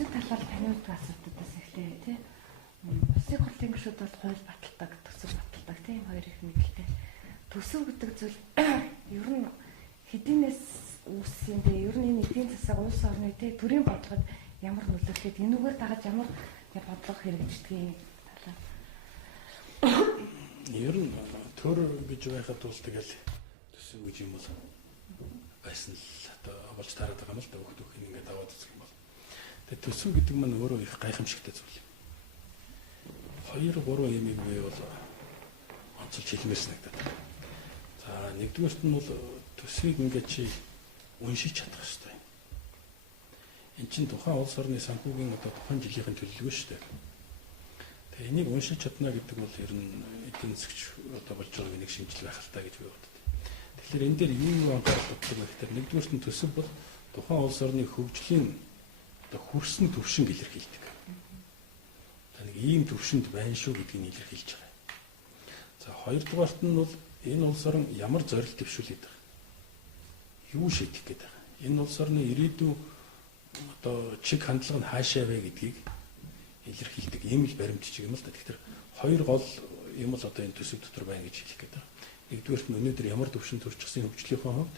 төсөв талаар таниулдаг асуудлуудаас эхлэе тий. Усыг хурлын гишүүд бол хууль баталдаг, төсөв баталдаг тийм хоёр их мэдлэлтэй. Төсөв гэдэг зүйл ер нь хэдийнээс үүссэн бэ? Ер нь энэ эдийн засаг улс орны тий төрийн бодлогод ямар нөлөөлөхөд энүүгээр дагаж ямар бодлого хэрэгждэг талаар. Ер нь төр гэж байхад тул тэгэл төсөв гэж юм бол байсан л одоо болж тараад байгаа юм л да хүүхдүүд ингээд аваад үзэх юм бол. Тэгээ төсөв гэдэг нь өөрөө их гайхамшигтай зүйл юм. 2-3 юм бий бол онцолж хэлмээр санагдаад. За нэгдүгээрт нь бол төсвийг ингээд чи уншиж чадах хэрэгтэй. Энд чинь тухайн улс орны санхүүгийн одоо тухайн жилийн төлөвлөгөө шүү дээ. Тэгээ энийг уншиж чадна гэдэг бол ер нь эдийн засгч одоо болж байгаа нэг шинжил байх л та гэж би боддог. Тэгэхээр энэ дээр юу анхаарал татдаг вэ гэхээр нэгдүгээрт нь төсөв бол тухайн улс орны хөгжлийн одоо хүрсэн төвшинг илэрхийлдэг. Нэг ийм төвшөнд байна шүү гэдгийг илэрхийлж байгаа. За хоёрдугаарт нь бол энэ улс орн ямар зорилт төвшүүлээд байгаа. Юу шийдэх гээд байгаа. Энэ улс орны ирээдүйн одоо чиг хандлага нь хаашаа вэ гэдгийг илэрхийлдэг ийм л баримтчиг юм л да. Тэгэхээр хоёр гол юм л одоо энэ төсөв дотор байна гэж хэлэх гээд байгаа. Нэгдүгээрт нь өнөөдөр ямар төвшөнд төрчихсөн хөгжлийнхөө хувьд,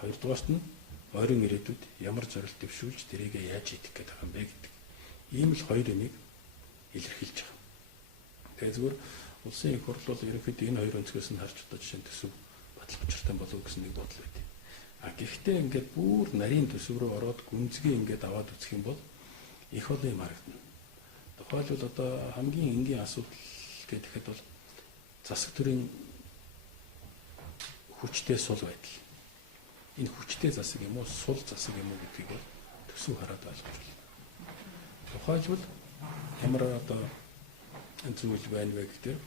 хоёрдугаарт нь ойрын ирээдүйд ямар зорилт төвшүүлж тэрийг яаж шийдэх гээд байгаа юм бэ гэдэг. Ийм л хоёр юмыг илэрхийлж байгаа. Тэгээ зүгээр улсын их хурл бол ерөнхийдөө энэ хоёр өнцгөөс нь харж одоо жишээ нь төсөв батал учиртай болов гэсэн нэг бодол байт. Гэхдээ ингээд бүр нарийн төсөв рүү ороод гүнзгий ингээд аваад үзэх юм бол их олон юм харагдана. Тухайлбал одоо хамгийн энгийн асуудал гэхэд бол засаг төрийн хүчтэй сул байдал. Энэ хүчтэй засаг юм уу, сул засаг юм уу гэдгийг бол төсөв хараад ойлгож байна. Тухайлбал ямар одоо зүйл байна вэ гэхээр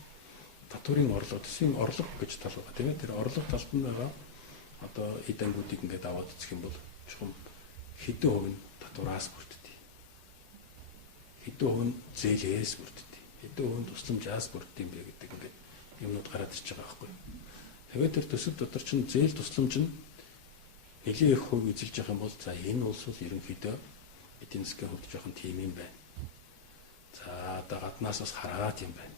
татварын орлого, төсвийн орлого гэж тал байгаа тийм ээ. Тэр орлого талд нь байгаа одоо эд ангуудыг ингээд аваад үзэх юм бол чухам хэдэн хувь нь татвараас бүрддэг. Хэдэн хувь нь зээлээс бүрддэг. Хэдэн хувь нь тусламжаас бүрддэг юм бэ гэдэг ингээд юмнууд гараад ирж байгаа байхгүй. Тэгээд тэр төсөв дотор чинь зээл тусламж нь нэлийн их хувь эзэлж байгаа юм бол за энэ улс бол ерөнхийдөө эдийн засгийн хувьд жоохон тийм юм байна. За одоо гаднаас бас хараад юм байна.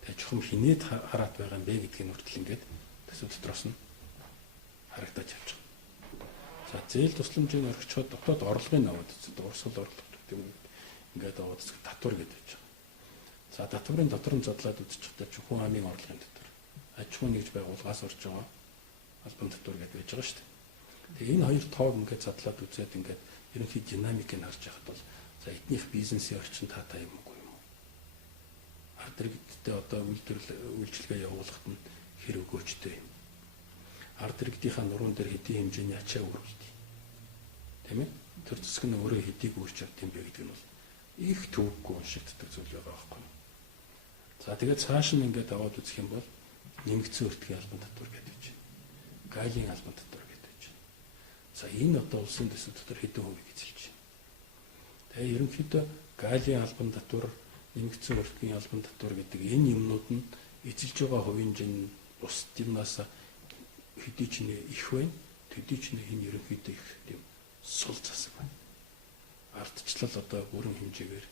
Тэгээ чухам хинээд хараад байгаа юм бэ гэдгийг нүртэл ингээд төсөв дотроос нь харагдаж явж байгаа. За зээл тусламжийг орхичод дотоод орлогын аваад үздэг. Урсгал орлого гэдэг юм ингээд аваад үздэг татвар гэдэг байж байгаа. За татварын дотор нь задлаад үзчихтэй чухам амын орлогын дотор аж ахуйн нэгж байгууллагаас орж байгаа албан татвар гэдэг байж байгаа шүү дээ. Тэгээ энэ хоёр тоог ингээд задлаад үзээд ингээд ерөнхий динамикийг харж байхад бол за эднийх бизнесийн орчин таатай юм уу юм уу? Ард иргэдтэй одоо үйлчлэгээ явуулахад нь хэрэг өгөөчтэй юм. Ард иргэдийнхаа нуруунд дээр хэдийн хэмжээний ачаа үргэлтэй. Тийм ээ? Тэр зэсг нь өөрөө хэдийг үүрч авт юм бэ гэдэг нь бол их төвөггүй уншигддаг зүйл байгаа байхгүй. За тэгээд цааш нь ингээд аваад үзэх юм бол нэмэгдсэн өртгийн албан татвар гэдэг чинь. Гаалийн албан татвар гэдэг чинь. За энэ одоо улсын төсөв дотор хэдэн хувийг эзэлж байна. Тэгээ ерөнхийдөө гаалийн албан татвар, нэмэгдсэн өртгийн албан татвар гэдэг энэ юмнууд нь эзэлж байгаа хувийн жин бус юмнаас хэдий ч нэ их байна. Төдий ч нэ энэ ерөнхийдөө их тийм сул засаг байна. Ардчлал одоо бүрэн хэмжээгээр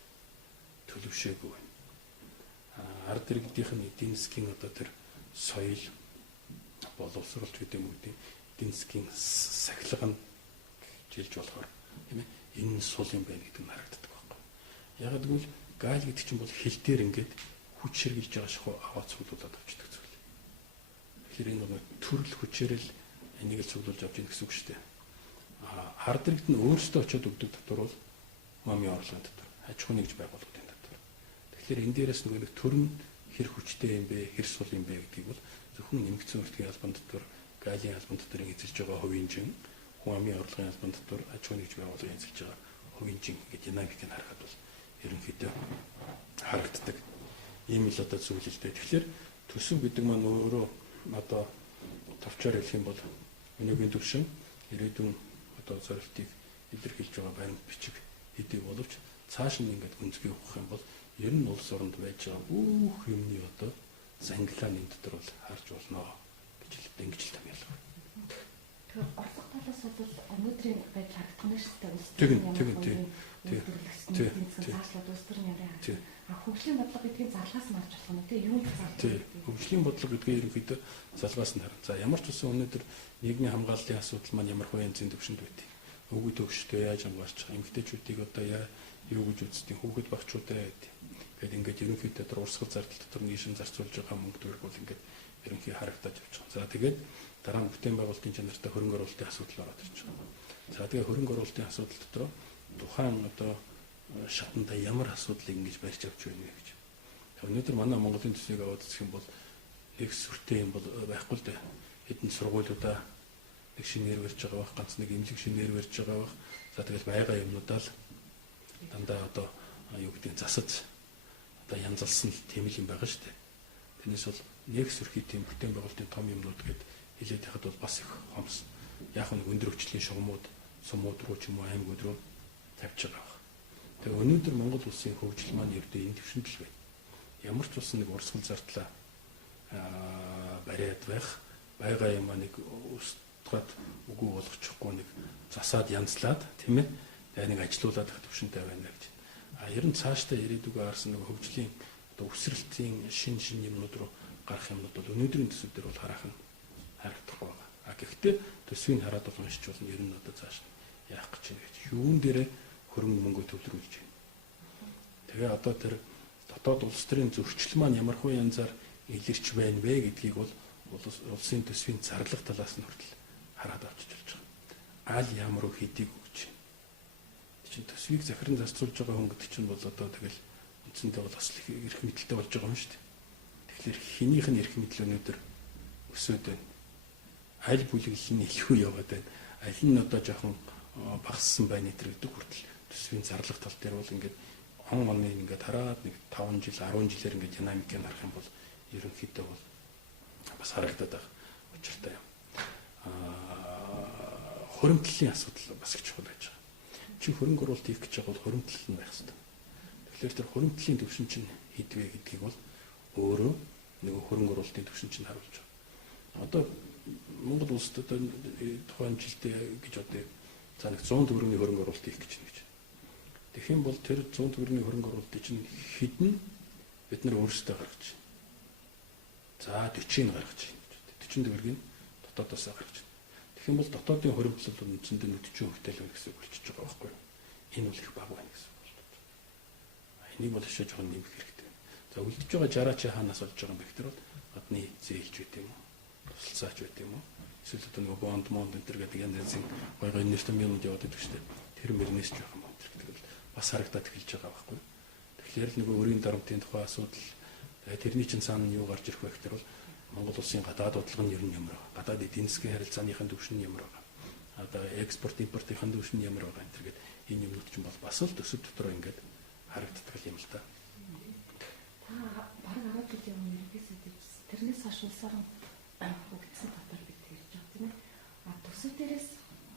төлөвшөөгүй байна. Ард иргэдийнх нь эдийн засгийн одоо тэр соёл боловсролч гэдэг юм уу эдийн засгийн сахилга нь жилж болохоор тийм ээ энэ сул юм байна гэдэг нь харагддаг байхгүй. Яг гэвэл гайл гэдэг чинь бол хил дээр ингээд хүч ширгэлж байгаа шахуу аваад цуглуулад авчдаг зүйл. Тэгэхээр энэ нэг төрөл хүчээрэл энийг л цуглуулж авч ийн гэсэн үг шүү дээ. Ард иргэд нь өөрсдөө очиод өгдөг татвар бол мамын орлогын татвар, аж ахуйн нэгж байгууллагын татвар. Тэгэхээр энэ дээрээс нэг төрн хэр хүчтэй юм бэ, хэр сул юм бэ гэдгийг бол зөвхөн нэмэгдсэн өртгийн албан татвар, гаалийн албан татварыг эзэлж байгаа хувийн жин, хүн амын орлогын албан татвар, аж ахуйн нэгж байгууллагын эзэлж байгаа хувийн жин гэдэг динамикийг харахад бол ерөнхийдөө харагддаг. Ийм л одоо зүйл л дээ. Тэгэхээр төсөв гэдэг маань өөрөө одоо товчоор хэлэх юм бол өнөөгийн төвшин ирээдүйн одоо зорилтыг илэрхийлж байгаа баримт бичиг хэдий боловч цааш нь ингээд гүнзгий өгөх юм бол ер нь улс оронд байж байгаа бүх юмны одоо зангилааны дотор бол харж болно гэж хэлдэг ингэж л томьёолох. Тэгэхээр орлого талаас бол өнөөдрийн байдал харагдах нь шүү дээ. Тэгнь. бодлого улс төрийн яриа. Тийм. Хөгжлийн бодлого гэдгийг залгаас марж болох нь тийм юу гэж. Тийм. Хөгжлийн бодлого гэдгийг ерөнхийдөө залгаас нь харна. За ямар ч үсэн өнөөдөр нийгмийн хамгааллын асуудал маань ямар хувийн янзын төвшөнд байдгийг. Өвгөө төгшдөө яаж хамгаалчих, эмэгтэйчүүдийг одоо юу гэж үздэг, хүүхэд багчуудаа гэдэг. Ингээд ингээд ерөнхийдөө тэр урсгал зардал дотор нийшин зарцуулж байгаа мөнгө төгрөг бол ингээд ерөнхий харагдаж явж байгаа. За тэгээд дараа нь бүтээн байгуулалтын чанартай хөрөнгө оруулалтын асуудал ороод ирж байгаа. За тэгээд хөрөнгө оруулалтын асуудал дотор тухайн одоо шатанда ямар асуудлыг ингэж барьж авч байна вэ гэж. Өнөөдөр манай Монголын төсвийг аваад үзэх юм бол нэг сүртэй юм бол байхгүй л дээ. Хэдэн сургуулиудаа нэг шинээр барьж байгаа байх, ганц нэг эмнэлэг шинээр барьж байгаа байх. За тэгэл байгаа юмнуудаа л дандаа одоо юу гэдэг засаж одоо янзалсан тийм л юм байгаа шүү дээ. Тэрнээс бол нэг сүрхий тийм бүтээн байгуулалтын том юмнууд гээд хилээд яхад бол бас их хомс. Яг нэг өндөр өвчлийн шугамуд, сумууд руу ч юм уу аймагуд руу тавьж байгаа. Тэгээ өнөөдөр Монгол улсын хөгжил маань ердөө энэ төвшөнд л байна. Ямар ч улсын нэг урсгал зардлаа бариад байгаа юм аа нэг устгаад үгүй болгочихгүй нэг засаад янзлаад тийм ээ. Тэгээ нэг ажилуулаад их төвшөнтэй байна гэж. Ер нь цаашдаа ирээдүгөө харсан нэг хөгжлийн одоо өсрэлтийн шин юмнууд руу гарах юмнууд бол өнөөдрийн төсөв дээр бол харагдахгүй байгаа. Гэхдээ төсвийг хараад бол уншиж болно. Ер нь одоо цааш яах гэж байна гэж. Юун дээрээ хөрөнгө мөнгө төвлөрүүлж байна. Тэгээ одоо тэр дотоод улс төрийн зөрчил маань ямар хуу янзаар илэрч байна вэ гэдгийг бол улсын төсвийн зарлах талаас нь хүртэл хараад авчиж болж байгаа. Аль ямар хэдийг өгч байна. Чинь төсвийг захиран зарцуулж байгаа хүн гэдэг чинь бол одоо тэгэл үндсэндээ бол бас их эрх мэдэлтэй болж байгаа юм шүү дээ. Тэгэхээр хинийх нь эрх мэдэл өнөөдөр өсөд байна. Аль бүлэглэл нь илүү яваад байна. Аль нь одоо жоохон багассан байна гэдэг хүртэл төсвийн зарлах тал дээр бол ингээд оны ингээд хараад нэг 5 жил 10 жилээр ингээд динамикийг харах юм бол ерөнхийдөө бол бас харагдаад байгаа учиртай юм. Хуримтлалын асуудал бас их чухал байж байгаа. Чи хөрөнгө оруулалт хийх гэж байгаа бол хуримтлал нь байх хэрэгтэй. Тэгэхээр тэр хуримтлалын төвшин чинь хэдвэ гэдгийг бол өөрөө нэг хөрөнгө оруулалтын төвшин чинь харуулж байгаа. Одоо Монгол улсад одоо тухайн жилдээ гэж одоо за нэг 100 төгрөгийн хөрөнгө оруулалт хийх гэж байна гэж. Тэгэх юм бол тэр 100 төгрөгийн хөрөнгө оруулалтыг чинь хэдэн бид нар өөрсдөө гаргаж байна. За 40-ыг гаргаж байна. 40 төгрөгийг дотоодоос гаргаж байна. Тэгэх юм бол дотоодын хөрөнгөлөлт үндсэндээ 40 хүртэл байна гэсэн үг болчихж байгаа байхгүй юу? Энэ бол их бага байна гэсэн үг болж байна. Энийг бол ашиж жоохон нэмэх хэрэгтэй. За үлдэж байгаа жараач хаанаас болж байгаа юм бэ гэхээр одны зээлж байт юм уу? Тусалцаач байт юм уу? Эсвэл одоо нөгөө бонд энэ төр гэдэг янз янзын гой нэртэм юмуд яваад байдаг шүү дээ. Тэр мөрнөөс жоох юм уу гэдэг бол бас харагдаад эхэлж байгаа байхгүй. Тэгэхээр л нөгөө өрийн дарамтын тухай асуудал тэрний чинь цаана юу гарч ирэх вэ гэхээр бол Монгол улсын гадаад бодлого нь ер нь ямар байгаа. Гадаад эдийн засгийн харилцааныхын түвшин ямар байгаа. Одоо экспорт импортын түвшин ямар байгаа энэ төргээд энэ юмнууд чинь бол бас л төсөв дотор ингээд харагддаг юм л та. Бараг 10 жилийн өмнө ерөнхийдөө тэрнээс хойш улсаар хөгжсөн татвар бид хэлж байгаа тийм ээ. Төсөв дээрээс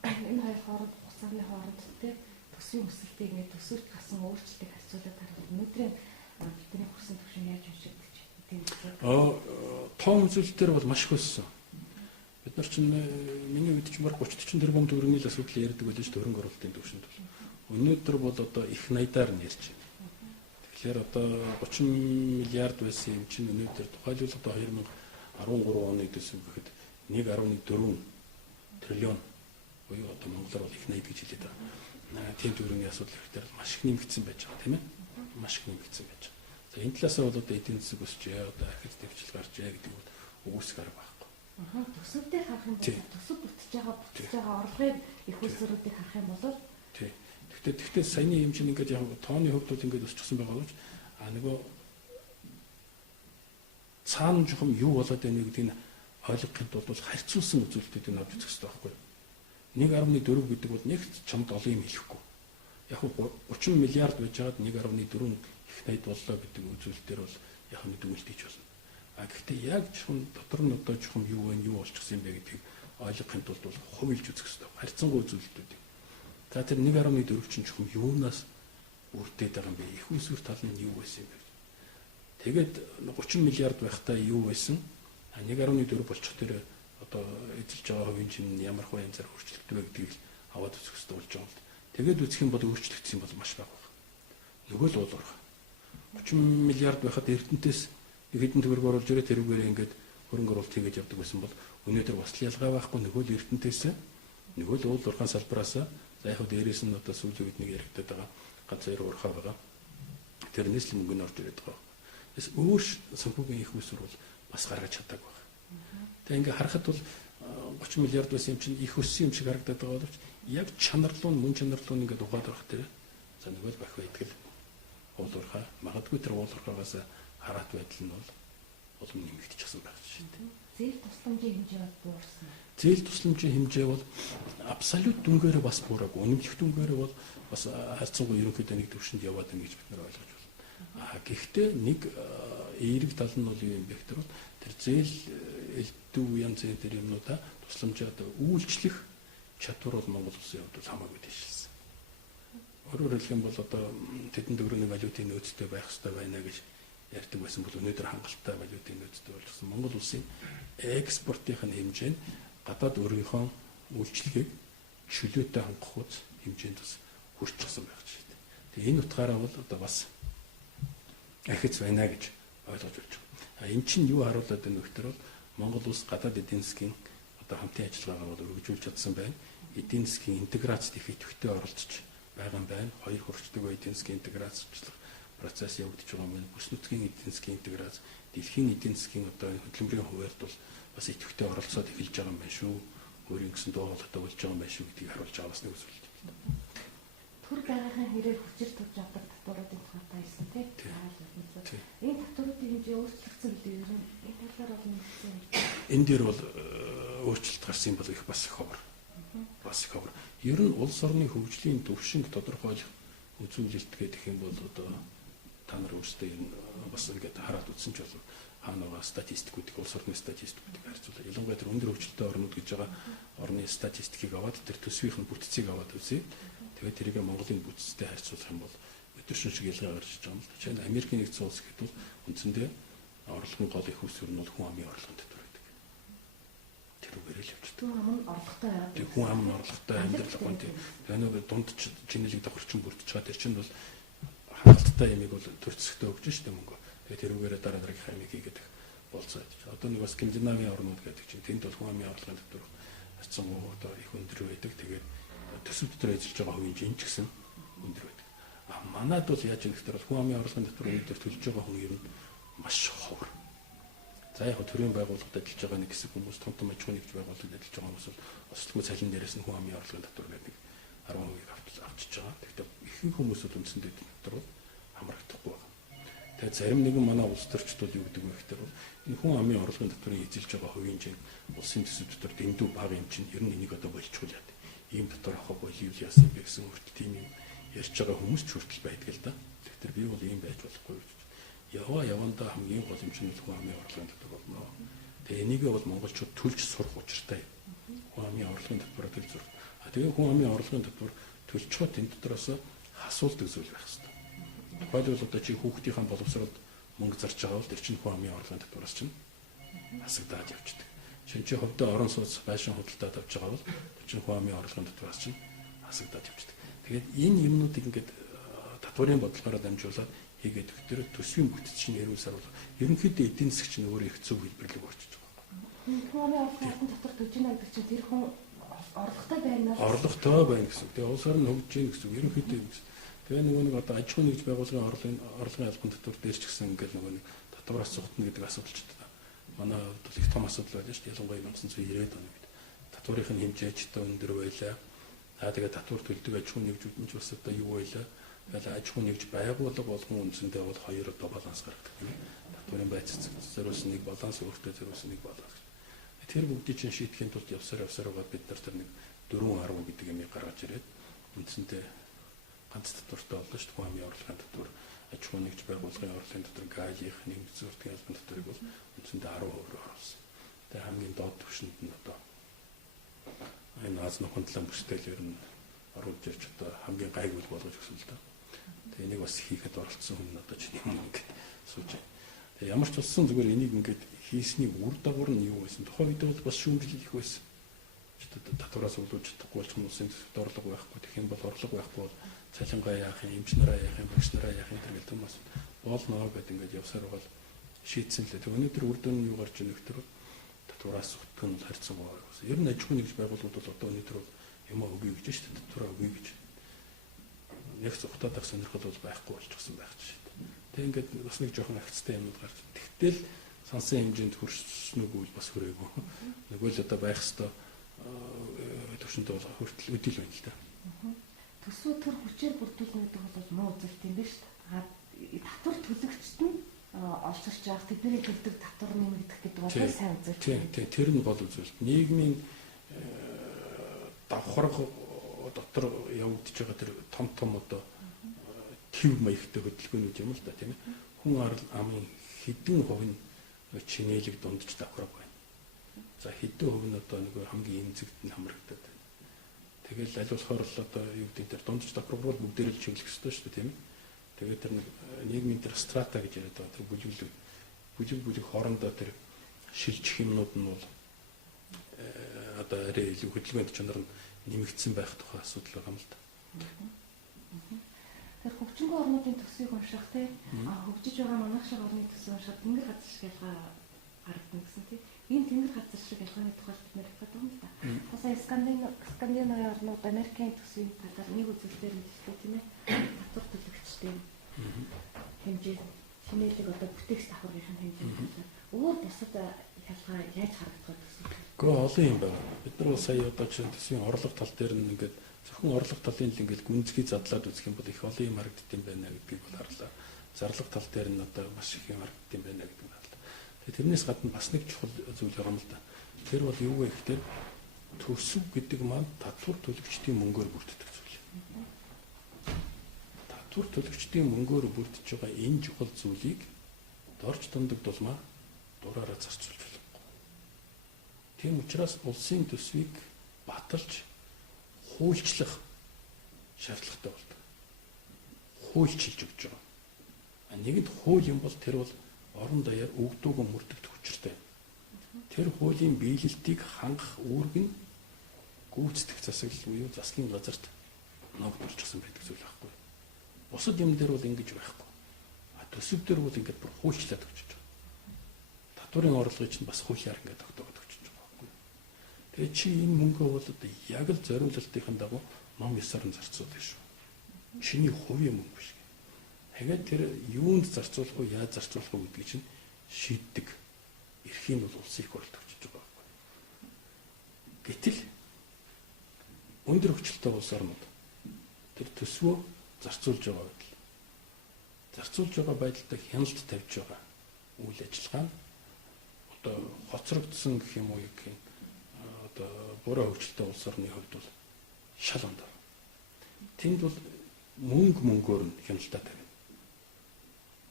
энэ хоёр хооронд хугацааны хооронд тийм төсвийн өсөлтийг нэг төсөвт гасан өөрчлөлтийг харьцуулаад харахад өнөөдрийн бидний хүрсэн түвшин яаж уншигдаж тийм том үзүүлэлтээр бол маш их өссөн. Бид нар чинь миний үед чинь баг 30-40 тэрбум төгрөгийн асуудал ярьдаг байлаа шүү дээ хөрөнгө оруулалтын түвшинд бол. Өнөөдөр бол одоо их 80-аар нь ярьж байна. Тэгэхээр одоо 30 миллиард байсан юм чинь өнөөдөр тухайлбал одоо 2013 оны төсөв гэхэд 1.4 триллион буюу одоо монголоор бол их 80 гэж хэлээд байгаа. Тийм төгрөгийн асуудал ихтэй маш их нэмэгдсэн байж байгаа тийм ээ. Маш их нэмэгдсэн байж байгаа. За энэ талаасаа бол одоо эдийн засаг өсчээ, одоо ахиц дэвшил гарчээ гэдэг нь үгүйсэх арга байхгүй. Төсөвдөө харах юм бол төсөв бүтэж байгаа орлогын их усруудыг харах юм бол тий. Гэхдээ саяны хэмжээ ингээд яг тооны хувьд бол ингээд өсчихсөн байгаа болж нөгөө цаана жоохон юу болоод байна гэдгийг ойлгоход бол харьцуулсан үзүүлэлтүүдийг авч үзэх хэрэгтэй байхгүй юу? 1.4 гэдэг бол нэг чамд олон юм хэлэхгүй. Яг 30 миллиард байжгаад 1.4 их 80 боллоо гэдэг үзүүлэлтээр бол яг нэг дүгнэлт хийж болно. Гэхдээ яг жоохон дотор нь одоо жоохон юу вэ, юу болчихсон юм бэ гэдгийг ойлгохын тулд бол хувилж үзэх хэрэгтэй. Харьцангуй үзүүлэлтүүдийг. За тэр 1.4 чинь жоохон юунаас үрдээд байгаа юм бэ? Их усүр тал нь юу байсан юм бэ? Тэгээд 30 миллиард байхдаа юу байсан? 1.4 болчих тэр одоо эзэлж байгаа хувийн чинь ямар хөө янзаар өөрчлөгдөв гэдгийг аваад үзэх хэрэгтэй болж байгаа юм л. Тэгээд үзэх юм бол өөрчлөгдсөн юм бол маш бага байна. Нөгөө л уул уурхай. 30 миллиард байхад Эрдэнэтээс хэдэн төгрөг оруулж ирээ тэрүүгээр ингээд хөрөнгө оруулалт хийж явдаг байсан бол өнөөдөр бас л ялгаа байхгүй нөгөө л Эрдэнэтээс нөгөө л уул уурхайн салбараас за яг дээрээс нь одоо сүүлийн үед нэг яригдаад байгаа ганц хоёр уурхай байгаа. Тэрнээс л мөнгө нь орж ирээд байгаа. Тэс өөр санхүүгийн их усур бол бас гаргаж чадаагүй байна. Тэгээ ингээ харахад бол 30 миллиард байсан юм чинь их өссөн юм шиг харагдаад байгаа боловч яг чанарлуу мөн чанарлуу ингээд ухаад байх тэр за нөгөө л бах байдаг л уул уурхай магадгүй тэр уул уурхайгаас хараат байдал нь бол улам нэмэгдчихсэн байх жишээ дээ. Зээл тусламжийн хэмжээ бол буурсан. Зээл тусламжийн хэмжээ бол абсолют дүнгээрээ бас буураагүй. Үнэмлэх дүнгээрээ бол бас харьцангуй ерөнхийдөө нэг төвшөнд яваад байна гэж бид нар ойлгож байна. Гэхдээ нэг эерэг тал нь бол юу юм бэ гэхээр тэр зээл элдв янз бүрийн тэр юмнуудаа тусламжаад үйлчлэх чадвар бол Монгол улсын хувьд хамаагүй дэвшилсэн. Өөрөөр хэлэх юм бол одоо тэдэн төгрөгийн валютын нөөцтэй байх хэрэгтэй байна гэж ярьдаг байсан бол өнөөдөр хангалттай валютын нөөцтэй болчихсон. Монгол улсын экспортын хэмжээ нь гадаад өөрийнхөө үйлчлэгийг чөлөөтэй хангах үз хэмжээнд бас хүрчихсэн байх жишээ. Тэгээ энэ утгаараа бол одоо бас ахиц байна гэж ойлгож байна. Энэ чинь юу харуулдаг вэ гэхээр бол Монгол улс гадаад эдийн засгийн одоо хамтын ажиллагаагаа бол өргөжүүлж чадсан байна. Эдийн засгийн интеграцид их идэвхтэй оролцож байгаа юм байна. Хоёр хурцдаг эдийн засгийн интеграцчлах процесс явагдаж байгаа юм байна. Бүс нутгийн эдийн засгийн интеграц, дэлхийн эдийн засгийн одоо хөдөлмөрийн хуваарьд бол бас идэвхтэй оролцоод эхэлж байгаа юм байна шүү. Өөрийн гэсэн дуу хоолойтой болж байгаа юм байна шүү гэдгийг харуулж байгаа бас нэг үзүүлэлт. Төр байгаагийн хэрээр хүчээр төрж авдаг татваруудын тухайтай хэлсэн тийм. Энэ татваруудын хэмжээ өөрчлөгдсөн гэдэг юм. Энэ талаар бол мэдсэн. Энэ дээр бол өөрчлөлт гарсан бол их бас их ховор. Бас их ховор. Ер нь улс орны хөгжлийн төвшинг тодорхойлох үзүүлэлт гэх юм бол одоо та нар өөрсдөө энэ бас ингээд хараад үзсэн ч бол хаанаа статистикуудыг улс орны статистикуудыг харьцуулаад ялангуяа тэр өндөр хөгжилтэй орнууд гэж байгаа орны статистикийг аваад тэр төсвийн бүтцийг аваад үзье. Тэгээд тэрийг Монголын бүтцтэй харьцуулах юм бол өдөршин шиг ялгаа гарч байгаа юм л. Жишээ нь Америкийн нэгдсэн улс гэхэд бол үндсэндээ орлогын гол их усүр нь бол хүн амын орлогын татвар байдаг. Тэрүүгээр л явчихдаг. Хүн ам нь орлоготой байгаад. Тэг хүн ам нь орлоготой амьдрал гон тийм. Тэгээ нэг дунд чинэлэг давхарчин бүрдэж байгаа. Тэр чинь бол хангалттай ямиг бол төрцөгтэй өгч штэ мөнгө. Тэгээ тэрүүгээр дараа дараагийн хаймыг хийгээд болцоо гэж. Одоо нэг бас Скандинавийн орнууд гэдэг чинь тэнд бол хүн амын орлогын татвар харьцангуй одоо их өндөр байдаг. Тэгээд төсөв дотор ажиллаж байгаа хувийн чинь ч гэсэн өндөр байдаг. Манайд бол яаж юм гэхээр хүн амын орлогын татвар өндөр төлж байгаа хүн ер нь маш ховор. За яг төрийн байгууллагад ажиллаж байгаа нэг хэсэг хүмүүс том аж ахуйн нэгж байгууллагад ажиллаж байгаа хүмүүс бол ослогоо цалин дээрээс нь хүн амын орлогын татвар гэдэг 10% авчиж байгаа. Гэхдээ ихэнх хүмүүс бол үндсэндээ татвар хамрагдахгүй байна. Тэгээд зарим нэгэн манай улс төрчд бол юу гэдэг вэ гэхээр энэ хүн амын орлогын татврыг эзэлж байгаа хувийн чинь улсын төсөв дотор дэндүү бага юм чинь ер нь энийг одоо болчихуулаад ийм дотор авах бол юу яасан бэ гэсэн хүртэл тийм юм ярьж байгаа хүмүүс ч хүртэл байдаг л да. Тэгэхээр би бол ийм байж болохгүй гэж. Явандаа хамгийн гол юм чинь хүн амын орлогын татвар болно. Тэгээ энийг бол монголчууд төлж сурах учиртай. Хүн амын орлогын татварыг төлж сурах. Тэгээ хүн амын орлогын татвар төлчхөд энэ дотроос хасуулдаг зүйл байх хэрэгтэй. Тухайлбал одоо чи хүүхдийнхээ боловсролд мөнгө зарж байгаа бол тэр чинь хүн амын орлогын татвараас чинь хасагдаад явчихдаг. Шинэ хөвдөө орон сууц байшин худалдаад авч байгаа бол тэр чинь хүн амын орлогын татвараас чинь хасагдаад явчихдаг. Тэгээд энэ юмнуудыг ингээд татварын бодлогоор дамжуулаад хийгээд өгтөр төсвийн бүтц чинь нэрвсаар бол ерөнхийдөө эдийн засгч нь өөрөө их зөв хэлбэрлэг болчихж байгаа. Хүн амын орлогын татвар төлж байна гэдэг чинь тэр хүн орлоготой байна. Орлоготой байна гэсэн. Тэгээ улс орн хөгжиж гин гэсэн. Ерөнхийдөө юм гэсэн. Тэгээ нөгөө нэг одоо аж ахуйн нэгж байгууллагын орлогын албан татвар дээр ч гэсэн ингээд нөгөө нэг татвараас зугтна гэдэг асуудал ч та. Манай хувьд бол их том асуудал байлаа шүү дээ. Ялангуяа 1990-ад оны үед татварын хэмжээ ч та өндөр байлаа. Тэгээ татвар төлдөг аж ахуйн нэгжүүд нь ч бас одоо юу байлаа. Тэгээд аж ахуйн нэгж байгууллага болгон үндсэндээ бол хоёр одоо баланс гаргадаг юм. Татварын байцац зориулсан нэг баланс, өөртөө зориулсан нэг баланс. Тэр бүгдийг чинь шийдэхин тулд явсаар байгаад бид нар тэр нэг 4.10 гэдэг юмыг гаргаж ирээд үндсэндээ ганц татвартай болно шүү дээ. Хүн амын орлогын татвар, аж ахуйн нэгж байгууллагын орлогын татвар, гаалийнх, нэгдсэн суртын албан татварыг бол үндсэндээ 10% оруулсан. Тэгээ хамгийн доод түвшинд нь одоо энэ аз нөхөндлөн бүстэл ер нь оруулж ирж одоо хамгийн гайгүй болгож өгсөн л доо. Тэгээ энийг бас хийхэд оролцсон хүн одоо чинь юм ингээд сууж байна. Тэгээ ямар ч болсон зүгээр энийг ингээд хийсний үр дагавар нь юу байсан? Тухайн үед бол бас шүүмжлэл их байсан. татвараас өлөөж чадахгүй болчих юм улсын төсөвт орлого байхгүй. Тэгэх юм бол орлого байхгүй бол цалингаа яах юм, эмч нараа яах юм, багш нараа яах юм гэдэг юм бас боолноо гэдэг ингээд явсаар бол шийдсэн лээ. Тэг өнөөдөр үр дүн нь юу гарч ийнэ гэхээр татвараас утга нь харьцан байгаа. Ер нь аж ахуйн нэгж байгууллагууд бол одоо өнөөдөр юм өгье гэж шүү дээ. Татвараа өгье гэж. Яг зүгтаад ах сонирхол бол байхгүй болчихсон байх чинь. Тэг ингээд бас нэг жоохон агцтай юмуд гарч. Тэгтэл сансан хэмжээнд хүрснүггүй бас хүрээгүй. Нөгөө л одоо байх хэвээр төвшөндөө бол хүртэл өдөл байна л да. Төсвөө төр хүчээр бүрдүүлнэ гэдэг бол муу үзэлт юм биш үү? Татвар төлөгчд нь олцорч явах тэдний төлдөг татвар нэмэгдэх гэдэг бол сайн үзэлт. Тийм, тэр нь гол үзэлт. Нийгмийн давхарга дотор явагдаж байгаа тэр том одоо төв маягтай хөдөлгөөнүүд юм л да тийм ээ. Хүн амын хэдэн хувь нь чинээлэг дундаж давхарга байна. За хэдэн хувь нь одоо нэг хамгийн эмзэгт нь хамрагдаад байна. Тэгэл аль болохоор л одоо юу гэдэг тэр дундаж давхарга бол бүгдээр л чиглэх ёстой шүү дээ тийм ээ. Тэгээд тэр нийгмийн тэр страта гэж яриад байгаа тэр бүлэг хоорондоо тэр шилжих юмнууд нь бол одоо арай илүү хөдөлгөөнд чанар нь нэмэгдсэн байх тухай асуудал байгаа юм л да. Тэр хөгжингүй орнуудын төсвийг унших те хөгжиж байгаа манайх шиг орны төсөв уншаад тэнгэр газар шиг ялгаа харагдана гэсэн тийм. Энэ тэнгэр газар шиг ялгааны тухай бид нэр хэлэх юм л да. Тусаа Скандинавын орнууд Америкийн төсвийн талаар нэг үзэлтээр хэлдэг тийм ээ. Татвар төлөгчтэй хэмжээ шинэлэг одоо бүтээгч давхаргын хэмжээ. Өөр бусад ялгаа яаж харагдах вэ? Гэхдээ олон юм байна. Бид нар бол сая одоо чинь төсвийн орлого тал дээр нь ингээд зөвхөн орлого талын л ингээд гүнзгий задлаад үзэх юм бол их олон юм харагддаг юм байна гэдгийг бол харлаа. Зарлага тал дээр нь одоо маш их юм харагддаг юм байна гэдэг нь харлаа. Тэгээ тэрнээс гадна бас нэг чухал зүйл байгаа юм л да. Тэр бол юу вэ гэхээр төсөв гэдэг маань татвар төлөгчдийн мөнгөөр бүрддэг зүйл. Татвар төлөгчдийн мөнгөөр бүрдэж байгаа энэ чухал зүйлийг дорж дундаг тулмаа дураараа зарцуулж байна. Тийм учраас улсын төсвийг баталж хуульчлах шаардлагатай болдог. Хуульчилж өгч байгаа. Нэгэнд хууль юм бол тэр бол орон даяар өгдөөг мөрдөгдөх хүчтэй. Тэр хуулийн биелэлтийг хангах үүрэг нь гүйцэтгэх засаглал буюу засгийн газарт ногдуулчихсан байдаг зүйл байхгүй. Бусад юм дээр бол ингэж байхгүй. Төсөв дээр бол ингэж бүр хуульчлаад өгч байгаа. Татварын орлогыг чинь бас хуулиар ингэж тогтоогод өгч байгаа байхгүй. Тэгээ чи энэ мөнгөө бол одоо яг л зориулалтын дагуу ном ёсоор нь зарцуулах шүү. Чиний хувийн мөнгө биш. Тэгээд тэр юунд зарцуулах вэ, яаж зарцуулах вэ гэдгийг чинь шийддэг. Эрхийн бол улсын их хурлд өгч байгаа байхгүй. Гэтэл өндөр хүчлэлтэй улс орнууд тэр төсвөө зарцуулж байгаа байдал. Зарцуулж байгаа байдалтай хяналт тавьж байгаа үйл ажиллагаа нь одоо хоцрогдсон гэх юм уу гэх юм одоо буруу хөгжилтэй улс орны хувьд бол шал ондоо. Тэнд бол мөнгөөр нь хяналтаа тавина.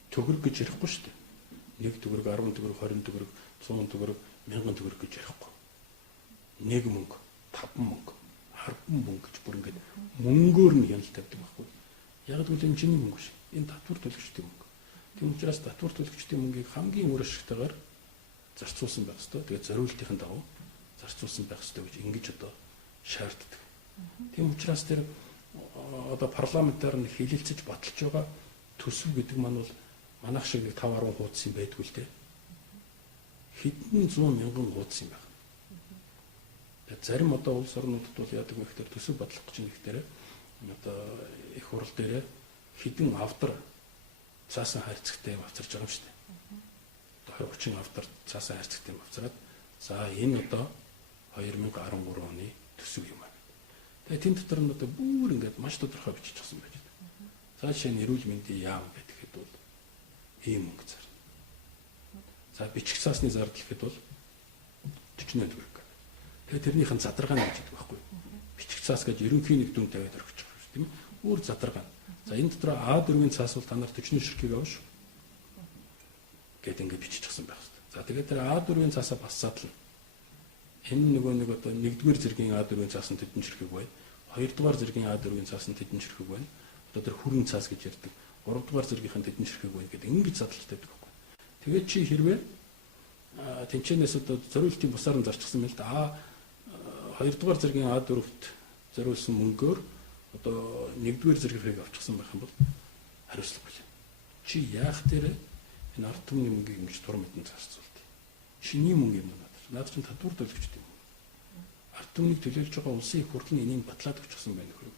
Төгрөг гэж ярихгүй шүү дээ. 1 төгрөг, 10 төгрөг, 20 төгрөг, 100 төгрөг, 1000 төгрөг гэж ярихгүй. Нэг мөнгө, 5 мөнгө, 10 мөнгө гэж бүр ингээд мөнгөөр нь хяналт тавьдаг байхгүй. Яг л энэ чиний мөнгө шүү. Энэ татвар төлөгчдийн мөнгө. Тийм учраас татвар төлөгчдийн мөнгийг хамгийн үр ашигтайгаар зарцуулсан байх ёстой. Тэгээд зориултын дагуу зарцуулсан байх ёстой гэж ингэж одоо шаарддаг. Тийм учраас тэр одоо парламентаар нь хилэлцэж баталж байгаа төсөв гэдэг маань бол манайх шиг 5-10 хуудас юм байдгүй л дээ. Хэдэн 100,000 хуудас юм байна. Тэгээд зарим одоо улс орнуудад бол яадаг вэ гэхээр төсөв батлах гэж нэгтэрэ одоо их хурл дээрээ хэдэн автор цаасан хайрцагтай юм авчирж байгаа юм шүү дээ. Одоо 30 автор цаасан хайрцагтай юм авчираад за энэ одоо 2013 оны төсөв юм байна. Тэгээ тэн дотор нь одоо бүр ингээд маш тодорхой бичиж байгаа юм байна. За жишээ нь эрүүл мэндийн яам гэхэд бол ийм мөнгө зарна. За бичих цаасны зардал гэхэд бол 48 төгрөг. Тэгээ тэрнийхэн задаргаа нь гэж хэлдэг байхгүй. Бичих цаас гэж ерөнхийн нэг дүн тавиад орчих юм шүү, тийм ээ. Өөр задаргаа. За энэ дотор А4-ийн цаас бол та нар 40 ширхгийг авах шүү. Гэт ингээд биччихсэн байх хэрэгтэй. За тэгээд тэр А4-ийн цаасаа бас задлана. Энэ нэг одоо 1-р зэргийн А4-ийн цаас нь тэдэн ширхэг байна. 2-р зэргийн А4-ийн цаас нь тэдэн ширхэг байна. Одоо тэр хүрэн цаас гэж ярьдаг. 3-р зэргийнхэн тэдэн ширхэг байна гэдэг ингэж задлалт тавьдаг байхгүй. Тэгээд чи хэрвээ тэнцэнээс одоо зориултын бусаар нь зарчихсан мэл да 2 дугаар зэргийн А4-т зориулсан мөнгөөр одоо 1-р зэргийг авчихсан байх юм бол хариуцлага байна. Чи яах дээр энэ ард түмний мөнгийг ингэж тур мэдэн зарцуулдаг. Чиний мөнгө юм надад. Наад чинь татвар төлөгчд юм. Ард түмнийг төлөөлж байгаа улсын их хурлын энийг батлаад өгчихсан байна хөрөв.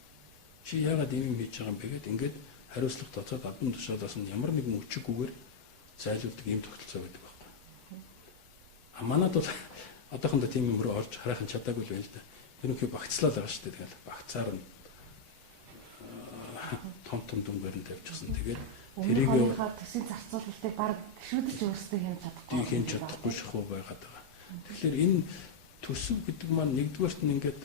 Чи яагаад ийм юм хийж байгаа юм бэ гэд ингээд хариуцлага тоцоод албан тушаалаас нь ямар нэгэн өчиггүйгээр зайлуулдаг ийм тогтолцоо байдаг байхгүй. А манад бол одоохондоо тийм юм руу орж хараахан чадаагүй л байл да. Ерөнхий багцлал байгаа шүү дээ. Тэгэл багцаар нь том дүнгээр нь тавьчихсан. Тэгээд тэрийг төсвийн зарцуулалтыг баг гişүүдж өөрсдөө хийж чадахгүй шахуу байгаад байгаа. Тэгэхээр энэ төсөв гэдэг маань 1-р нь ингээд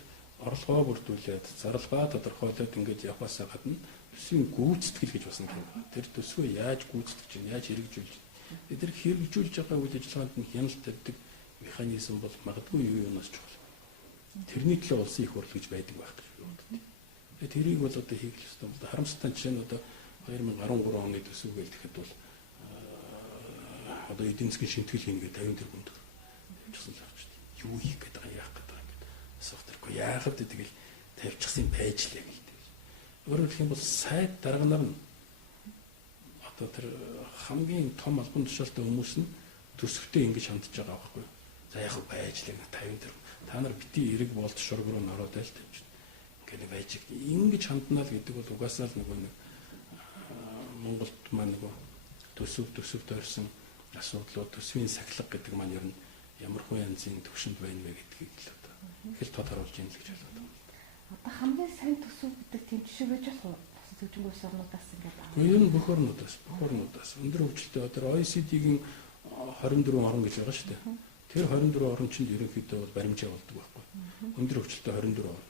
орлогоо бүрдүүлээд зарлагаа тодорхойлоод ингээд явахаас гадна төсвийн гүйцэтгэл гэж бас нэг юм байна. Тэр төсвөө яаж гүйцэтгэж чинь, яаж хэрэгжүүлж чинь. Тэр хэрэгжүүлж байгаа үйл ажиллагаанд нь хяналт тавьдаг механизм бол магадгүй юу юунаас чухал. Тэрний төлөө улсын их хурл гэж байдаг байх гэж боддог. Тэгээд тэрийг бол одоо хийх ёстой. Харамсалтай жишээ нь одоо 2013 оны төсөв гээл тэгэхэд бол одоо эдийн засгийн шинтгэл хийнэ гэдэг 50 тэрбум төгрөг тавьчихсан л авч дээ. Юу хийх гээд байгаа яах гээд байгаа гэдэг. Софтвергүй яагаад тэгэл тавьчихсан байж лээ гэлтэй. Өөрөөр хэлэх юм бол сайд дарганаар нь одоо тэр хамгийн том албан тушаалтай хүмүүс нь төсөвтэй ингэж хандж байгаа байхгүй. За яг байж лээ 50 тэрбум. Та нар бити эрэг болт шург руу нороод айл тавьж. Ингээд байж ингэж ханднаа л гэдэг бол угаасаа л нэг Монголд маань нөгөө төсөвд орсон асуудлууд төсвийн сахилга гэдэг маань ер нь ямар хуу янзын төвшөнд байна вэ гэдгийг л одоо их л тод харуулж ийн л гэж ойлгоод байна. Одоо хамгийн сайн төсөв гэдэг тийм жишээ байж болох уу? Зөвхөн улс орнуудаас ингээд аа. Ер нь бүх орнуудаас өндөр хөгжилтэй одоо OECD-ийн 24 орн гэж байгаа шүү дээ. Тэр 24 орн чинь ерөнхийдөө бол баримжаа болдог байхгүй. Өндөр хөгжилтэй 24 орн.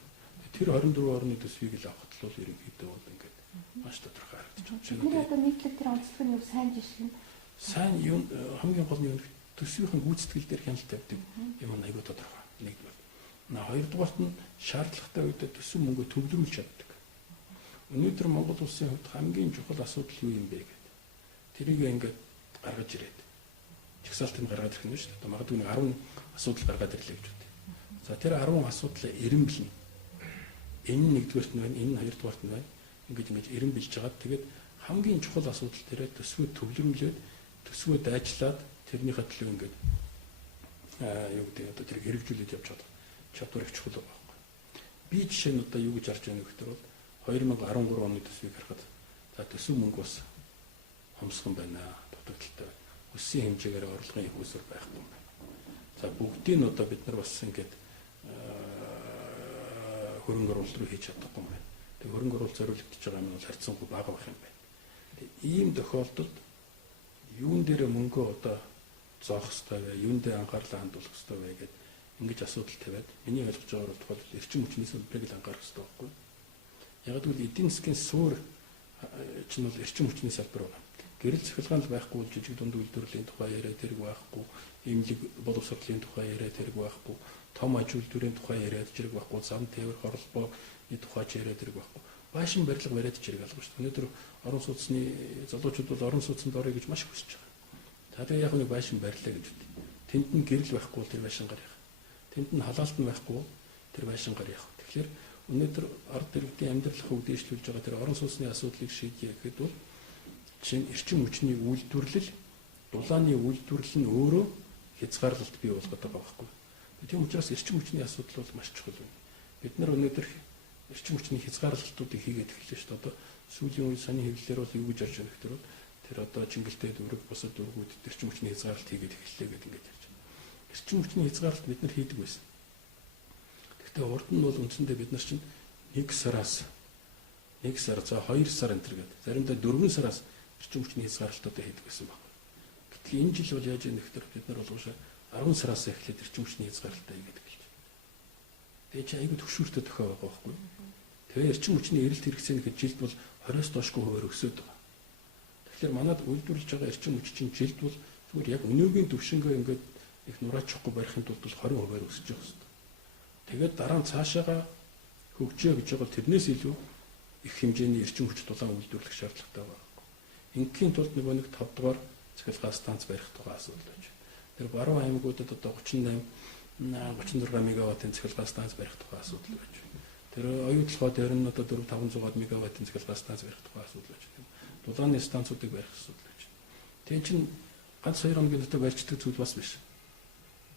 Тэр 24 орны төсвийг л авахд л ерөнхийдөө бол ингээд маш тодорхой харагдаж байна. Тэр одоо нийтлэг тэр онцлог нь сайн жишээ нь. Сайн юм хамгийн гол нь юу төсвийн гүйцэтгэл дээр хяналт тавьдаг юм айгүй тодорхой. Нэгдүгээр. Хоёрдугаарт нь шаардлагатай үедээ төсөв мөнгө төвлөрүүлж чаддаг. Өнөөдөр Монгол улсын хувьд хамгийн чухал асуудал юу юм бэ гэдэг. Тэрийг ингээд гаргаж ирээд. Жагсаалтыг гаргаад ирэх нь шүү дээ. Магадгүй 10 асуудал гаргаад ирлээ гэж үү. За тэр 10 асуудлаа эренбэлнэ. Энэ нэгдүгээрт нь байна, энэ хоёрдугаарт нь байна. Ингэж эренбэлж жагаад тэгээд хамгийн чухал асуудал тэрэ төсвөө төвлөрүүлээд төсвөө дайчлаад тэрнийхээ төлөө ингээд юу гэдэг одоо тэр хэрэгжүүлээд явж байгаа чадвар их чухал байгаа байхгүй. Би жишээ нь одоо юу гэж харж байна гэхээр бол 2013 оны төсвийг харахад за төсөв мөнгө бас хомсгон байна, дутагдaltaй байна. Өссөн хэмжээгээр орлогын их усур байхгүй юм байна. За бүгдийг нь одоо бид нар бас ингээд хөрөнгө оруулалт руу хийж чадахгүй юм байна. Тэгээ хөрөнгө оруулалт зориулагдж байгаа юм бол харьцангуй бага байх юм байна. Ийм тохиолдолд юун дээр мөнгөө одоо зоох ёстой вэ? Юун дээр анхаарлаа хандуулах ёстой вэ гэдэг ингэж асуудал тавиад миний ойлгож байгаа бол тухайн эрчим хүчний салбарыг л анхаарах ёстой байхгүй. Яг гэвэл эдийн засгийн суур чинь бол эрчим хүчний салбар байна. Гэрэл цахилгаан л байхгүй бол жижиг дунд үйлдвэрлэлийн тухай яриад тэрэг байхгүй, эмнэлэг боловсролын тухай яриад тэрэг байхгүй, том аж үйлдвэрийн тухай яриад зэрэг байхгүй, зам тээвэр хоролбооны тухай яриад тэрэг байхгүй. Баашин барилга бариад зэрэг алга шүү дээ. Өнөөдөр орон сууцны залуучууд бол орон сууцнд орё гэж маш хүсэж байгаа. За тэгээ яг нэг баашин барилаа гэж үү. Тэнд нь гэрэл байхгүй бол тэр баашин гар яах. Тэнд нь халаалт нь байхгүй тэр баашин гар яах. Тэгэхээр өнөөдөр ард иргэдийн амьдралыг үүдээшлүүлж байгаа тэр орон сууцны асуудлыг шийдье гэхэд бол чинь эрчим хүчний үйлдвэрлэл, дулааны үйлдвэрлэл нь өөрөө хязгаарлалт бий болгоод байгаа байхгүй. Тийм учраас эрчим хүчний асуудал бол маш чухал байна. Бид нар өнөөдөр эрчим хүчний хязгаарлалтуудыг хийгээд эхэллээ шүү дээ. Одоо сүүлийн үеийн саний хэвлэлээр бол юу гэж ярьж байгаа гэхээр тэр одоо Чингэлтэй дүүрэг бусад дүүргүүд эрчим хүчний хязгаарлалт хийгээд эхэллээ гэдэг ингэж ярьж байна. Эрчим хүчний хязгаарлалт бид нар хийдэг байсан. Гэхдээ урд нь бол үндсэндээ бид нар чинь 1 сар за 2 сар энэ төр гэдэг. Заримдаа 4 сараас эрчим хүчний хязгаарлалтуудаа хийдэг байсан байна. Гэтэл энэ жил бол яаж ийм нэхтэр бид нар бол уушаа 10 сараас эхлээд эрчим хүчний хязгаарлалтаа хийгээд эхэлж байна. Тэгээ чи айгүй төвшүүртэй тохио байгаа байхгүй. Тэгээ эрчим хүчний эрэлт хэрэгцээ нэхэд жилд бол 20-оос доошгүй хуваар өсөд байгаа. Тэгэхээр манад үйлдвэрлэж байгаа эрчим хүч чинь жилд бол зүгээр яг өнөөгийн төвшингөө ингээд их нураачихгүй барихын тулд бол 20 хуваар өсөж байгаа хэвээр. Тэгээд дараа нь цаашаага хөгжөө гэж байгаа тэрнээс илүү их хэмжээний эрчим хүч дулаан үйлдвэрлэх шаардлагатай байна. Ингийн тулд нэг 5 дугаар цахилгаан станц барих тухай асуудал байж байна. Тэр баруун аймагуудад одоо 38 36 мегаваттын цахилгаан станц барих тухай асуудал байж байна. Тэр оюутлогоо дээр нь одоо 400-500 мегаваттын цахилгаан станц барих тухай асуудал байж байна. Дулааны станцуудыг барих асуудал байж байна. Тэгээ чинь ганц 2 хоногийн дотор барьцдаг зүйл бас биш.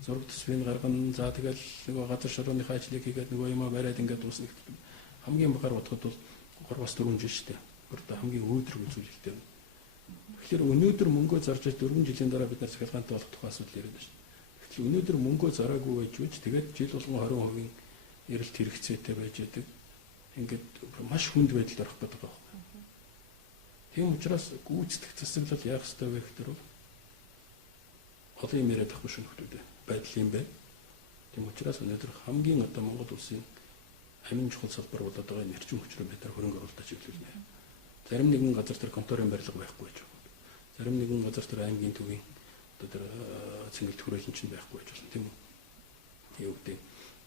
Зураг төсвийн гаргана, за тэгэл нөгөө газар шорооныхаа ажлыг хийгээд нөгөө юмаа бариад ингээд дуусна гэх юм. Хамгийн багаар бодоход бол 3-4 жил шүү дээ. Одоо хамгийн өөдрөг үзүүлэлттэй. Тэгэхээр өнөөдөр мөнгөө зарж 4 жилийн дараа бид нар цахилгаантай болох тухай асуудал яриад байна шүү дээ. Тэгэхээр өнөөдөр мөнгөө зараагүй байж үуч тэгээд жил болгон 20% эрэлт хэрэгцээтэй байж байдаг. Ингээд маш хүнд байдалд орох гэдэг байна. Тийм учраас гүйцэтгэх засаглал яах ёстой вэ гэхээр олон юм яриад авахгүй шүү нөхдөө байдал юм байна. Тийм учраас өнөөдөр хамгийн одоо Монгол улсын амин чухал салбар болоод байгаа энэ эрчим хүчрээ бид нар хөрөнгө оруулалтаа чиглүүлнэ. Зарим нэгэн газар дээр конторын барилга байхгүй байж болно. Зарим нэгэн газар дээр аймгийн төвийн одоо тэр цэнгэлт хүрээлэн чинь байхгүй байж болно тийм үү? Юу гэдэг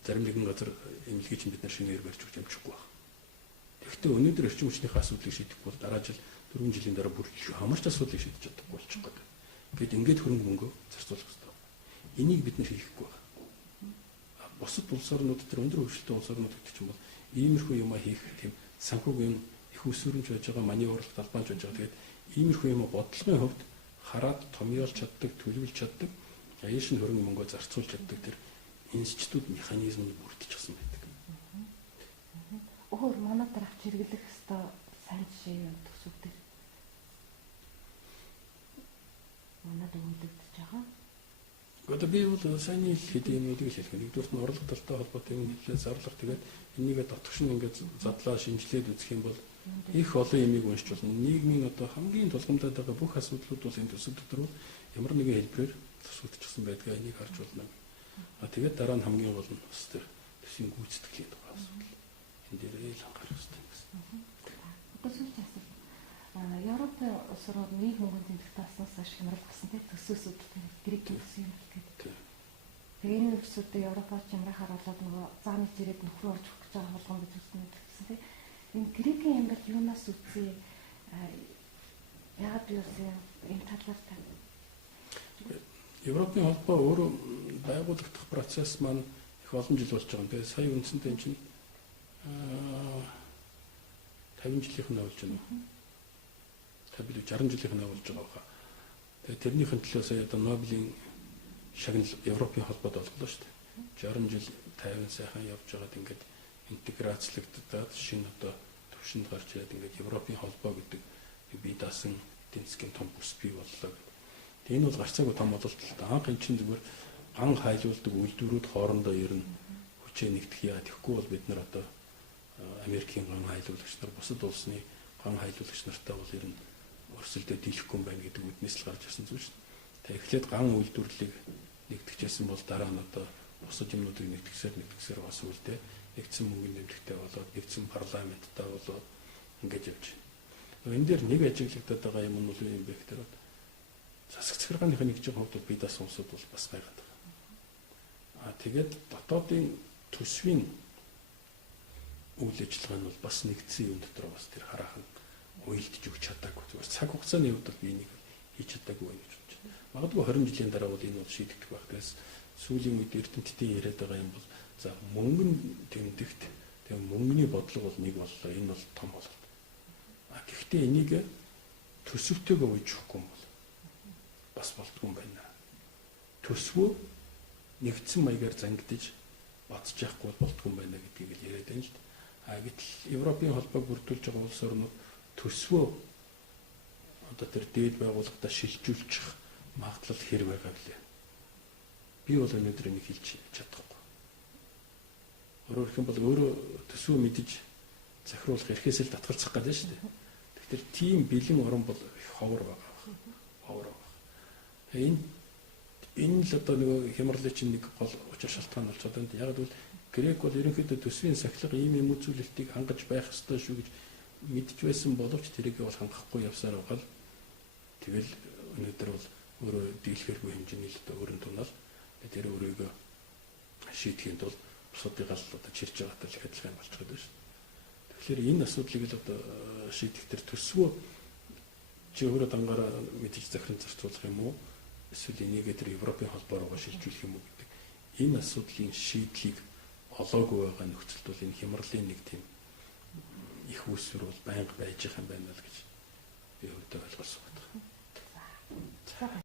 зарим нэгэн газар эмнэлгийг чинь бид нар шинээр барьж өгч амжихгүй байна. Тэгэхдээ өнөөдөр эрчим хүчнийхээ асуудлыг шийдэх бол дараа жил 4 жилийн дараа бүр хамарч асуудлыг шийдэж чадахгүй болчих гээд. Ингээд ингээд хөрөнгө мөнгө зарцуулах хэрэгтэй. Энийг бид нар хийхгүй байна. Бусад улс орнууд дээр өндөр хөгжилтэй улс орнууд гэдэг чинь бол иймэрхүү юм хийх тийм санхүүгийн их өсвөрмж байж байгаа маний уралт талбайч байж байгаа. Тэгээд иймэрхүү юм бодлогын хувьд хараад томьёолж чаддаг, төлөвлөж чаддаг, яашин хөрөнгө мөнгө зарцуулж чаддаг тэр институт механизм нь бүрдчихсэн байдаг. Өөр манай дараах хэрэглэх хэвээр сайн жишээ юм төсөв дээр. Манайд өгөгдөж байгаа. Одоо би бол сайн хэлэх юмнуудыг хэлэх. Нэгдүгээр нь орлого талтай холбоотой юм хэлээ зарлах. Тэгээд энийг дотгош нь ингээд задлаа шинжилээд үзэх юм бол их олон юмыг уншиж болно. Нийгмийн одоо хамгийн тулгамдаад байгаа бүх асуудлууд бол энэ төсөв дотор ямар нэгэн хэлбэрээр төсөвтчихсэн байдгаа энийг харж болно. Тэгээд дараа нь хамгийн гол нь бас тэр төсвийн гүйцэтгэлийн тухай асуудал. Энэ дээр л анхаарах хэрэгтэй гэсэн. Одоо сүүлд асуулт. Европын улс орнууд нэг мөнгөний тэмдэгт таснаас хойш хямрал гасан тийм төсөөсүүд грек төсөө юм гэдэг. Тэгээ энэ төсөөдөө Европоч хямрахаар болоод нөгөө зааны зэрэг нөхрөө орж өгч байгаа болгон гэж үзсэн гэсэн тийм. Энэ грекийн хямрал юунаас үсээ яагаад юусэн энэ талаар та Европын холбоо өөрөө байгуулагдах процесс маань их олон жил болж байгаа юм. Тэгээ сая үндсэндээ чинь 50 жилийнх нь болж байна. 50 60 жилийнх нь болж байгаа хаа. Тэгээ тэрнийхэн төлөө сая одоо Нобелийн шагнал Европын холбоод олголоо шүү дээ. 60 жил тайван сайхан явж байгаад ингээд интеграцлагдаад шинэ одоо төвшөнд гарч ирээд ингээд Европын холбоо гэдэг бие даасан эдийн засгийн том бүс бий боллоо. Тэгээ энэ бол гарцаагүй том бололт л да. Анх эн чинь зүгээр ган хайлуулдаг үйлдвэрүүд хоорондоо ер нь хүчээ нэгтгэх яа тэгэхгүй бол бид нар одоо Америкийн ган хайлуулагч нар бусад улсны ган хайлуулагч нартай бол ер нь өрсөлдөд дийлэхгүй юм байна гэдэг үднэс л гарч ирсэн зүйл шүү дээ. Тэгээ эхлээд ган үйлдвэрлэлийг нэгтгэжсэн бол дараа нь одоо бусад юмнуудыг нэгтгэсээр бас үлдээ нэгдсэн мөнгөний нэмэлттэй болоод нэгдсэн парламенттай болоод ингэж явж байна. Энэ дээр нэг ажиглагдаад байгаа юм нь бол юм бэ гэхээр засаг захиргааныхаа нэг жиг хувьд бие даасан улсууд бол бас байгаад байгаа. Тэгээд дотоодын төсвийн үйл ажиллагаа нь бол бас нэгдсэн юм дотор бас тэр хараахан уйлдж өгч чадаагүй. Зүгээр цаг хугацааны хувьд бол би энийг хийж чадаагүй байх гэж бодож байна. Магадгүй 20 жилийн дараа бол энэ бол шийдэгдэх байх. Тэгээс сүүлийн үед эрдэмтдийн яриад байгаа юм бол за мөнгөн тэмдэгт тэгээ мөнгөний бодлого бол нэг боллоо. Энэ бол том болол. Гэхдээ энийг төсөвтэйгээ үйж өгөхгүй юм бол бас болдгүй юм байна. Төсвөө нэгдсэн маягаар зангидж батж яахгүй болдгүй юм байна гэдгийг л яриад байна л дээ. Гэтэл Европын холбоог бүрдүүлж байгаа улс орнууд төсвөө одоо тэр дээд байгууллагатаа шилжүүлчих магадлал хэр байгаа вэ? Би бол өнөөдөр энийг хэлж чадахгүй. Өөрөөр хэлбэл өөрөө төсвөө мэдж захируулах эрхээс л татгалзах гэдэг шүү дээ. Тэгэхээр тийм бэлэн орон бол их ховор байгаа. Ховор байгаа. Энэ л одоо нэг хямралын чинь нэг гол учир шалтгаан болж байгаа юм. Яг л Грек бол ерөнхийдөө төсвийн сахилга ийм юм үзүүлэлтийг хангаж байх ёстой шүү гэж мэдж байсан боловч тэрийг бол хангахгүй явсаар байгаа л тэгэл өнөөдөр бол өөрөө дийлэхэргүй хэмжээний л одоо өрн тунал тэр өөрийгөө шийдэхэд бол бусдыгаа л одоо чирж байгаатай л адилхан юм болчиход байна шүү. Тэгэхээр энэ асуудлыг л одоо шийдэх төр төсвөө чи өөрөө дангаараа мэдээж захиран зарцуулах юм уу? Эсвэл энийгээ тэр Европын холбоо руугаа шилжүүлэх юм уу гэдэг энэ асуудлын шийдлийг олоогүй байгаа нөхцөлд бол энэ хямралын нэг тийм их үүсвэр бол байнга байж байгаа юм байна л гэж би өөртөө ойлгосон байна.